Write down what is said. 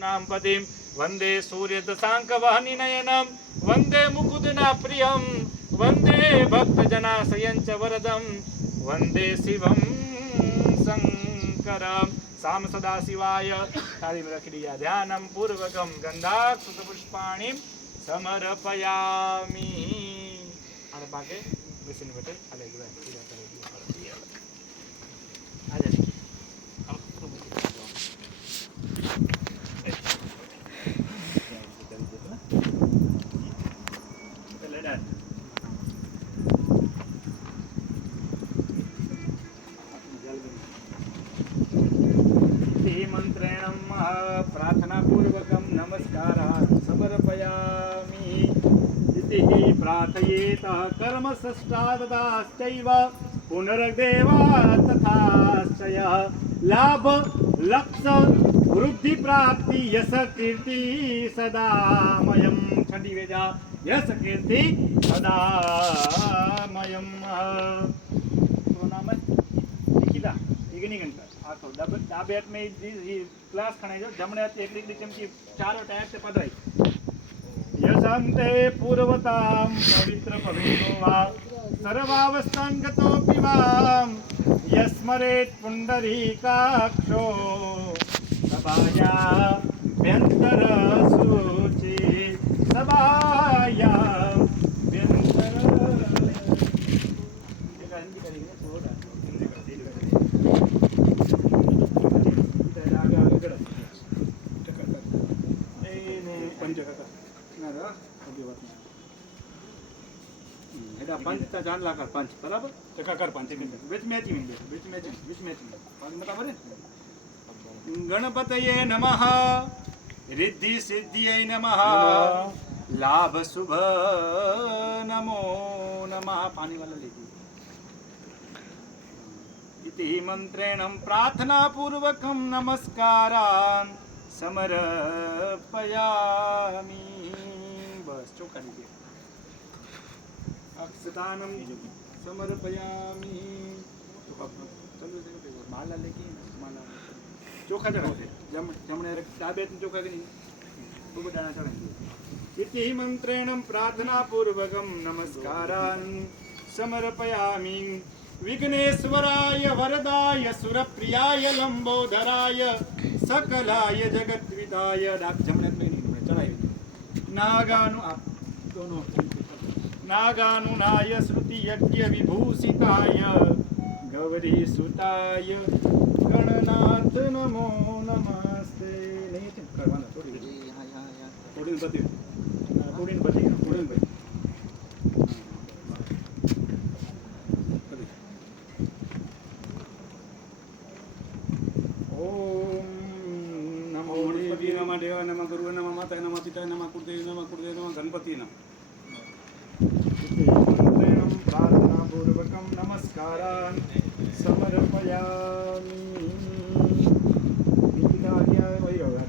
नाम पतिम वंदे सूर्य दशांक वाहनी नयनम वंदे मुकुदना प्रियम वंदे भक्त जनाशयंच वरदम वंदे शिवम शंकरम साम सदा शिवाय थाली में रख दिया ध्यानम पूर्वकम गंधाक्षत पुष्पाणि समर्पयामि आने पाके बेसिन बेटे आले गुरा पूजा करेगी आ जा मंत्रेण प्रार्थना पूर्वकम नमस्कारान् समर्पयामि इति प्रार्थयेत कर्म षष्ठाददाश्चैव पुनर्देवा तथाश्चयः लाभ लक्ष्य वृद्धि प्राप्ति यश कीर्ति सदा मयं छंडी वेजा यश कीर्ति सदा मयं नाम लिखिला इगनी घंटा आखो डाबे हाथ में क्लास खणाई जो जमणे हाथ एक डिग्री चमची चारों टायर से पधराई यशंते पूर्वताम पवित्र पवित्रो वा सर्वावस्थान गतोऽपि वाम यस्मरेत् पुंडरीकाक्षो सभाया व्यंतर सूचि सभाया व्यंतर एक हिंदी करेंगे थोड़ा पंच जान ला कर पंच बराबर टका कर पंच विच मैचिंग बराबर है गणपतये नमः रिद्धि सिद्धिये नमः लाभ शुभ नमो नमः पानी वाला लेती इति मंत्रेण प्रार्थना पूर्वकम नमस्कारान् समर्पयामि बस चौका लीजिए अक्षतानम समर्पयामि तो चलो माला लेके माला चोखा चढ़ाते जमणे डाबे चोखा के नहीं डाना चढ़ाएंगे इति मंत्रेण प्रार्थना पूर्वकम नमस्कारान् समर्पयामि विघ्नेश्वराय वरदाय सुरप्रियाय लंबोदराय सकलाय जगद्विदाय जमणे में नहीं चढ़ाए नागानु आप दोनों नागानुनाय श्रुति यज्ञ विभूषिताय गौरी सुताय गणनाथ नमो नमस्ते नहीं थे करवाना थोड़ी बती ओम नमो देवाय नमः गुरुवे नमः माताय नमः पिताय नमः कुलदेवी नमः गणपति नमः प्रार्थना पूर्वकम नमस्कारान् समर्पयामि। वही होगा